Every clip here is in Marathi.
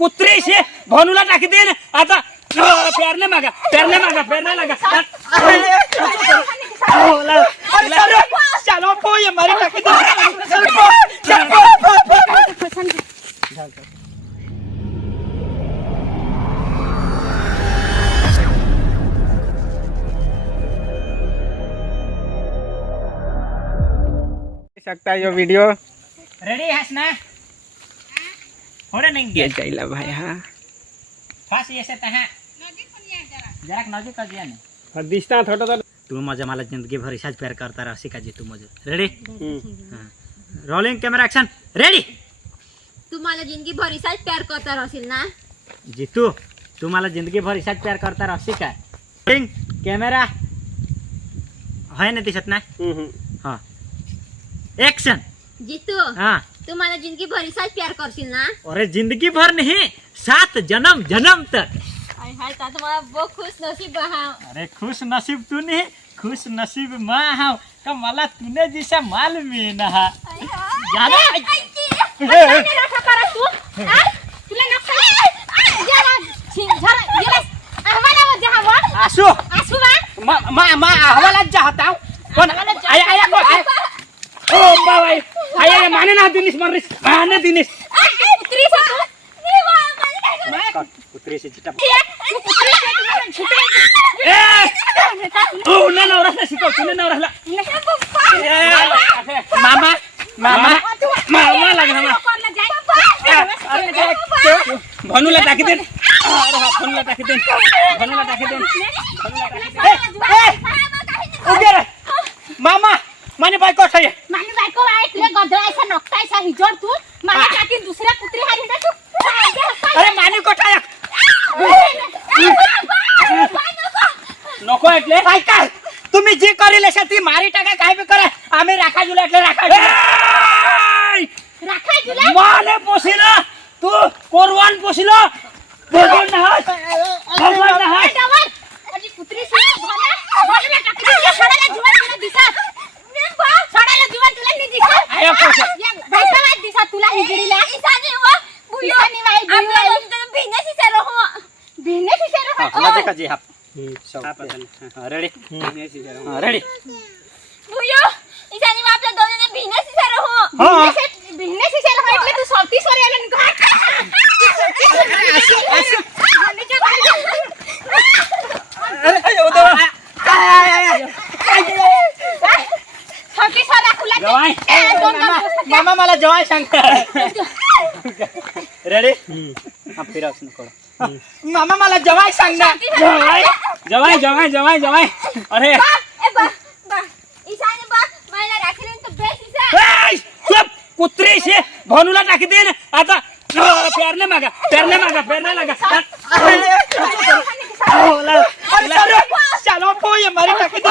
कुत्रे से भानूला टाकी दे आता पेरने मागा चलो पो ये मारी टाकी दे सकता है ये वीडियो रेडी हसना होरे नहीं ये चाहिए भाई हाँ फास ये से तहा जरा नजदीक कर दिया ने दिसता थोड़ा तो तू मजे मला जिंदगी भर ऐसा प्यार करता रह सिका जी तू मजे ready rolling camera action ready तू मला जिंदगी भर इसाच प्यार करता रहशील ना जीतू तू मला जिंदगी भर ऐसा प्यार करता रह सिका रोलिंग कैमरा है ना दिसत ना हां एक्शन जीतू हाँ तू मला जिंदगी भर इसाच प्यार करशील ना अरे जिंदगी भर नहीं 7 जन्म जन्म तक हाय हाय ता तुम्हाला बहुत खुश नसीब बहा अरे खुश नसीब तू नहीं खुश नसीब माँ हाँ का मला तूने जैसा माल में ना ज्यादा रखा करा तू तुला नक्की जरा झरा गेला आम्हाला जहा वर आसू आसू बा मा हवाला जाता पण आया को ओ बाई आया माने ना दिनेश मररिस माने दिनेश पुत्री से तू नी वा मला काय पुत्री से चिटा पुत्री से तुम्हाला छुटे ओ ना नवरा शिकव तूने नवरा मामा मामा मामा लगा भानूला टाकी दे भानूला टाकी दे भानूला टाकी दे उगे रे मामा माने बायको आहे माने बायको आहे तुला गदरायचा नकटायचा हिजोड तू मला टाकी दुसऱ्या कुत्री हारी ना तू अरे माने कोठाया नको એટલે काय काय तुम्ही जे करेल ती मारी टाका काय बी करा आम्ही राखा जुला એટલે राखा राखा तुला माने पोसिला तू कोरवान पोसिला भगवान नाही डवर आणि कुत्री सी भाला टाकी सडाला जीवन तुला दिसत सडाला जीवन तुला नाही दिसत आया पोस बायकाला दिसत तुला हिजरीला इसाने व बुलानी वाई आपल्याला भिनेसी से रहो मजा का जी हाप रेडी रेडी बुयो इसाने व आपल्या दोघांनी भिनेसी से रहो भिनेसी से रहो એટલે તું સૌથી સોરી આલે अरे उधर सौती सोरा खुला जवाई मामा मला जवाई सांगता रेडी आप फिर असं करो मामा मला जवाई सांगना जवाई जवाई जवाई जवाई अरे ए बा इसाने बा मला राखीन तो बेस इसा चुप कुत्रे से भानूला टाकी दे आता पेरने लगा चलो पो ये मारी टाकी दे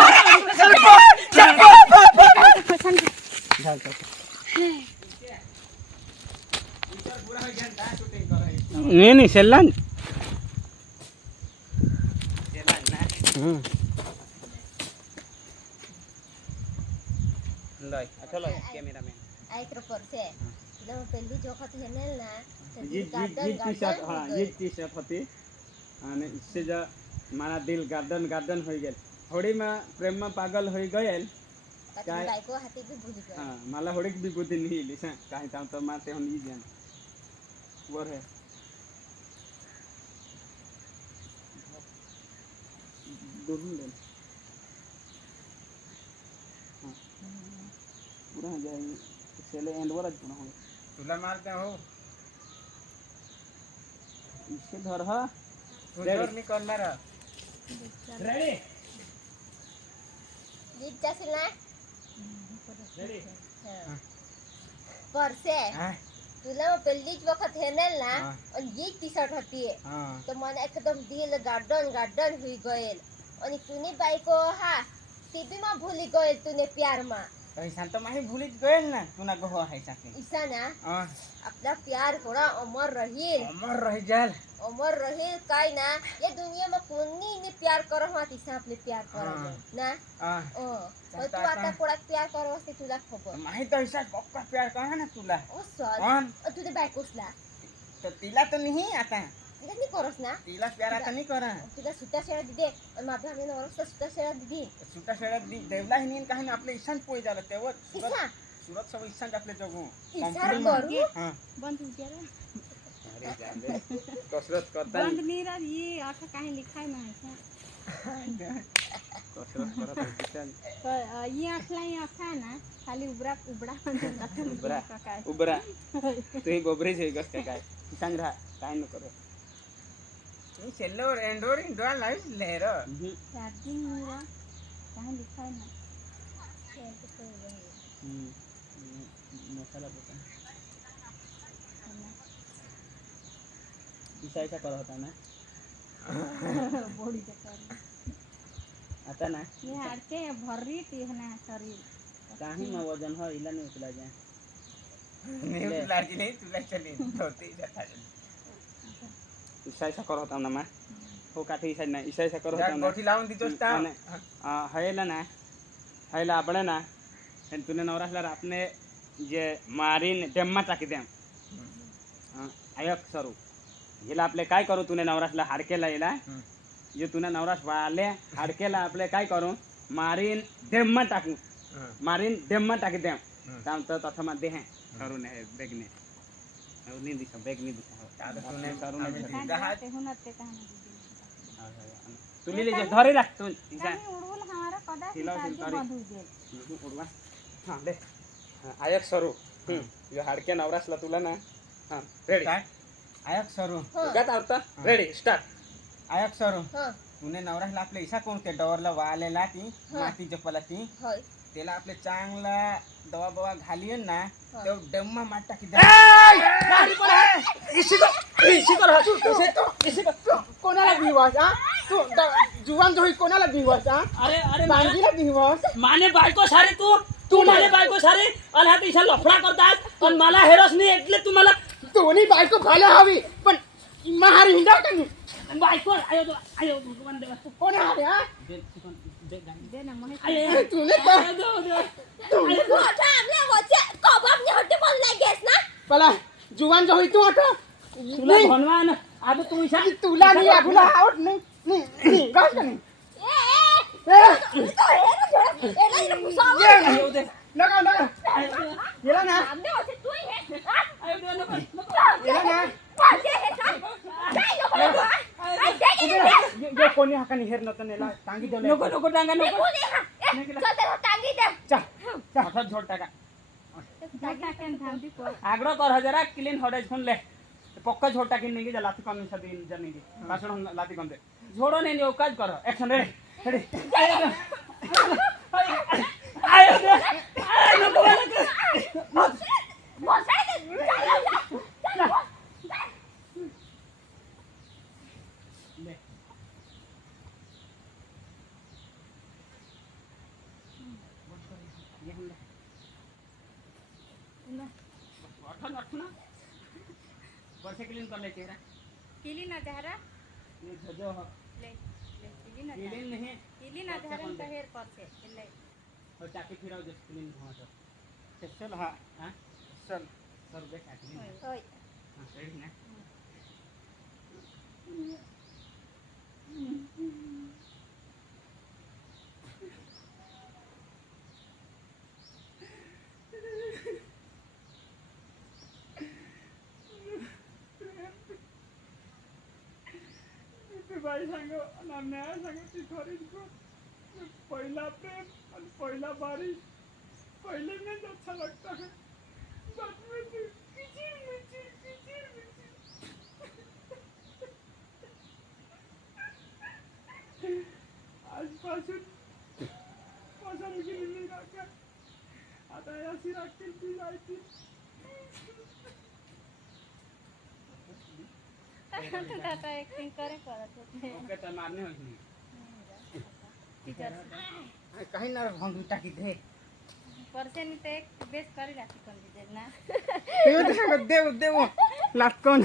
नहीं सेल्लान लय चलो कैमरामैन आइक्रो परसे लो पेली जोखत हेनेल ना ये टी-शर्ट हां ये टी-शर्ट होती અને इससे जा मारा दिल गार्डन हो गेल होड़ी में प्रेम में पागल हो गएल काय बायको हाती भी भूल गए हां मला होड़ी भी बुद्धि नहीं लिसा काहे ता तो माते हम नहीं जान वर है दोनों ले हां पूरा जाए चले एंड वाला पूरा हो तुला मारते हो इससे धर हा जोर निकलना रहा रेडी जीत जासिल ना रेडी परसे तुला पेलीच वक्त हेनेल ना और ये टी-शर्ट होती है तो मन एकदम दिल गार्डन हुई गएल और तूने बाइको हा टीवी में भूली गएल तूने प्यार में ऐसा तो मैं भूल गए ना तू ना कहो है साथी ईसा ना अपना प्यार थोड़ा अमर रह जाल काय ना ये दुनिया में कोणी ने प्यार करो हात ईसा आपले प्यार करो ना तो तू आता कोणा प्यार करो असते तुला खबर मैं तो ऐसा पक्का प्यार करा ना तुला ओ सर तुझे बायकोसला तो तिला तो नहीं आता तिला नाही करस ना तिला प्यार आता नहीं करा तिला सुट्या शेळ्या दिदे आणि माझ्या आम्ही नवरस सुट्या शेळ्या दिदी सुटा शेळ्यात देवला ही नाही काही आपले ईशान पोई झालं तेव्हा किसा सुरत सब ईशान आपले जगू इसार करू हां बंद हो गया रे अरे जाने कसरत करता बंद नहीं रहा ये आखा काहे लिखाई ना है कसरत करत ईशान पर ये आखला ये आखा ना खाली उबरा उबरा उबरा तुम्ही बोबरे છે ગસ काय ईशान रहा काय न करो ये सेलो एंडोर इंडोर लाइफ लेरो चार्जिंग हुआ काहे लिखाई ना मसाला पता ऐसा करा होता ना बॉडी चक्कर आता ना ये हाडके भर्री ती है ना शरीर काही में वजन हो इला नहीं उतला जाए नहीं उतला जी नहीं तुला चली होती जाता ऐसा करा होता ना मैं हो काठी ऐसा करा होता ना गोठी लावून दितोस ता हैला ना हैला આપણે ना आणि तुने नवरासला आपने जे मारीन डेम्मा टाकी द्या आयक सरू हिला आपले काय करू तुने नवरासला हाडकेला हिला जे तुने नवरास वाले हाडकेला आपले काय करू मारीन डेम्मा टाकू मारीन डेम्मा टाकी द्या काम तर तथा मध्ये है करू ने बेगने और नहीं दिखा बेग नहीं दिखा तुने करू ने कहां ते हुनते कहां तुली ले धरे राख तू काहे उड़वल हमारा कदा चार्जिंग बंद हो गेल उड़वा हां दे आयक सरू यो हाडके नवरासला तुला ना हां रेडी आयक सरू गात आवता रेडी स्टार्ट आयक सरू तुने नवरासला आपले इसा कोणते डवरला वालेला ती माती जपला ती होय त्याला आपले चांगला दवा बवा घालियन ना तो डम्मा मार टाकी दे इसी को कोणाला दिवस हा तू जुवान जोई कोणाला दिवस हा अरे अरे बांधीला दिवस माने बायको सारे तू माने बायको सारे आणि हा तिचा लफडा करतात आणि मला हेरस नाही એટલે तू मला दोन्ही बायको भाला हवी पण महार हिंडा का नाही बायको आयो भगवान देवा कोण आहे हा दे ना महेश आयो तुने तू आता आमल्या वचे कबाब ने हट्टे बोल लागेस ना पला जुवान जोई तू आता तुला भनवान आता तू इशा तुला नाही आगुला आवड नाही गास का नाही आयो दे नका नका गेला ना आमल्या वचे तू हे आयो दे नको गेला ना ये कोणी हाकाने हेर नव्हतं नेला टांगी देऊ नको नको टांगा नको हातात झोड टाका टाकेन थांबी को आग्रह कर जरा क्लीन हडे ले पक्का झोड टाकी नहीं जा लाती कमी सा दिन जनी की भाषण लाती कम दे झोड़ो नहीं यो काज करो एक्शन रेडी रेडी आयो दे नको वर्षे क्लीन कर ले चेहरा किली ना जहरा ये जो ले ले किली ना क्लीन नहीं किली ना जहरा का हेर पर से ले और चाकी फिराओ जस्ट क्लीन हो तो चल हां हां चल सर देख क्लीन होय हां रेडी ना भाई सांगो ना मैं सांगो ती थोड़ी को पहला प्रेम और पहला बारिश पहले में तो अच्छा लगता है बाद में तो किचिर आजपासून पसंद केलेली काका आता अशी राखील ती जायची टाटा एक्टिंग करे करत होते ओके तर मारने होत नाही टीचर काही ना भांगू टाकी दे परसेंट ते एक बेस करी राखी कोण दे ना देव देव लाटकोन